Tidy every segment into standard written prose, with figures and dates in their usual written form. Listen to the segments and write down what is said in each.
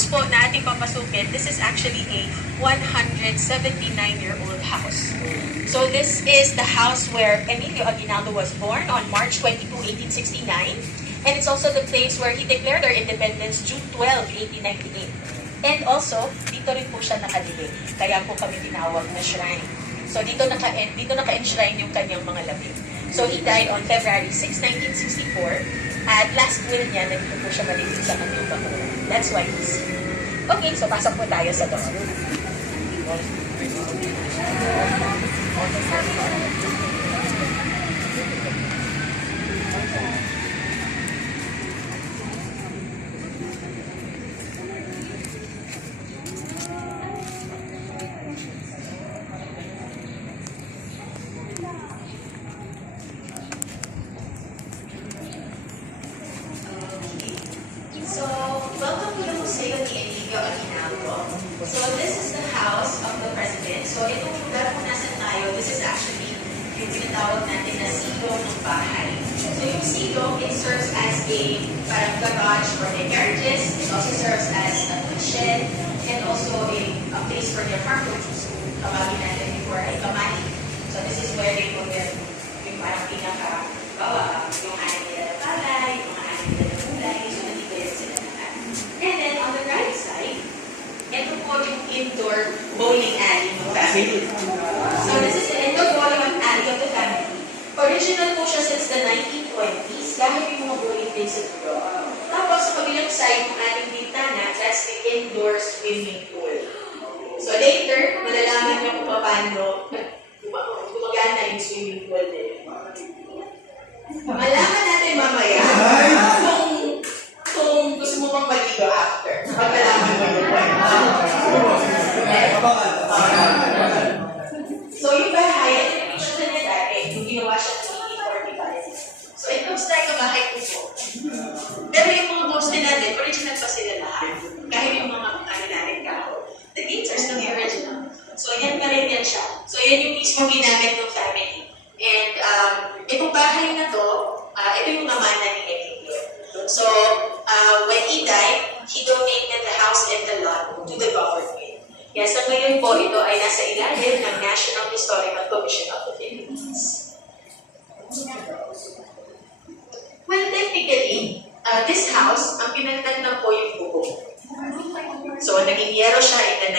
house po na ating papasukin, this is actually a 179-year-old house. So this is the house where Emilio Aguinaldo was born on March 22, 1869. And it's also the place where he declared our independence June 12, 1898. And also, dito rin po siya nakadilig. Kaya po kami tinawag na shrine. So dito naka-enshrine yung kanyang mga labi. So he died on February 6, 1964. At last will niya, nandito po siya malilig sa kanyang bakuran. That's why he's here. Okay, so pasok po tayo sa loob. So, welcome to the Museo ni Emilio Aguinaldo. So, this is the house of the president. So, itong lugar kung nasan tayo, this is actually yung tinatawag natin na silong ng bahay. So, yung silong, it serves as a parang garage for their carriages. It also serves as a kitchen and also a place for their cargo. So, tawagin natin before ay kamali. So, this is where they put their yung parang pinaka-bawa, yung aning nila na palay, yung aning nila na gulay. So, nandito yan sila lahat. And then, on the right side, ito po yung indoor bowling alley ng family. So, this is the indoor bowling alley of the family. Original po siya since the 1920s, dahil yung mga bowling pins sa dulo. Tapos, sa kabilang side ng ating bintana, that's the indoor swimming pool. So, later, malalaman niyo kung paano gumagana yung swimming pool din. Malaman natin mamaya kung gusto mo pang maligo after. Pagkalaman mo yung point. So, yung bahay, ito yung picture na niya dati, yung ginawa siya ng 1845. So, it looks like a bahay puso. Pero yung mga walls nila din, original pa sila lahat. Kahit yung mga natin kaho. The gates are still the original. So, yan pa rin yan siya. So, yan yung mismo ginamit ng family. And, itong bahay na to, ito yung namana ni Emilio. So, when he died, he donated the house and the lot to the government. Kaya sa ngayon po, ito ay nasa ilalim ng National Historical Commission of the Philippines. Well, technically, this house, ang pinagtan na po yung bubong. So, naging yero siya in the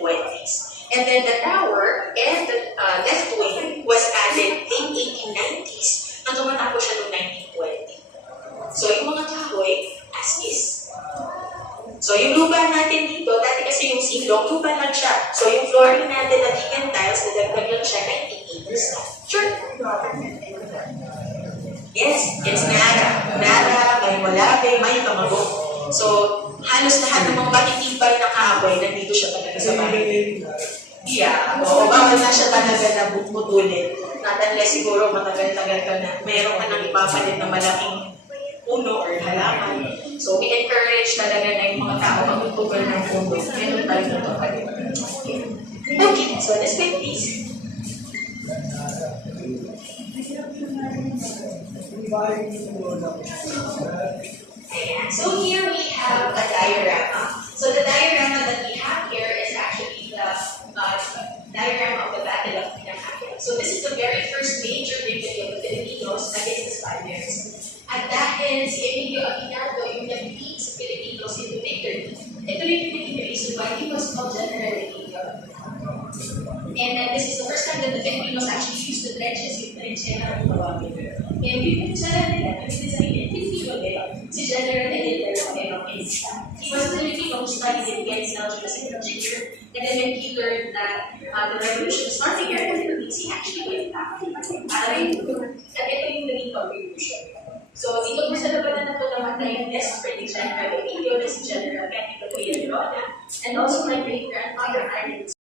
1920s. And then the tower and the left wing was added late 1890s hanggang matapos siya noong 1920. So, yung mga kahoy, as is. So, yung lupa natin dito, dati kasi yung silong, lupa lang siya. So, yung flooring natin na vegan tiles, nadagdag lang siya 1980s na. Sure. Yes, it's Nara. Nara, may Malabe, may Kamago. So, halos lahat ng mga matitibay na kahoy, nandito siya talaga sa bahay. Yeah, oo, bawal na siya talaga na butulin. Not unless siguro matagal-tagal ka na, mayroon ka nang ipapalit na malaking puno or halaman. So, we encourage talaga na yung mga tao magtutugal ng puno. Meron tayo na ito pa rin. Okay, so this way, please. Ayan. So, here we have a diorama. So, the diorama that we have here is actually the diagram of the Battle of Pinacaya. So, this is the very first major victory of the Filipinos against the Spaniards. At dahil si Emilio Aguinaldo yung nag-lead sa Filipinos into victory, ito rin yung naging reason why he was called General Emilio. And this is the first time that the Filipinos actually used the trenches, yung trenchera ng tawagin. And yung pinagsalan nila, nag-design yung Filipino nila, si General Emilio Evangelista. He was a Filipino who studied in Belgium as a engineer, and then when he learned that the revolution was starting here in the Philippines, he actually went back. At ito yung naging contribution. So, dito po sa labanan na ito namatay yung desperate General Emilio na si General Candido Villarona, and also my great-grandfather,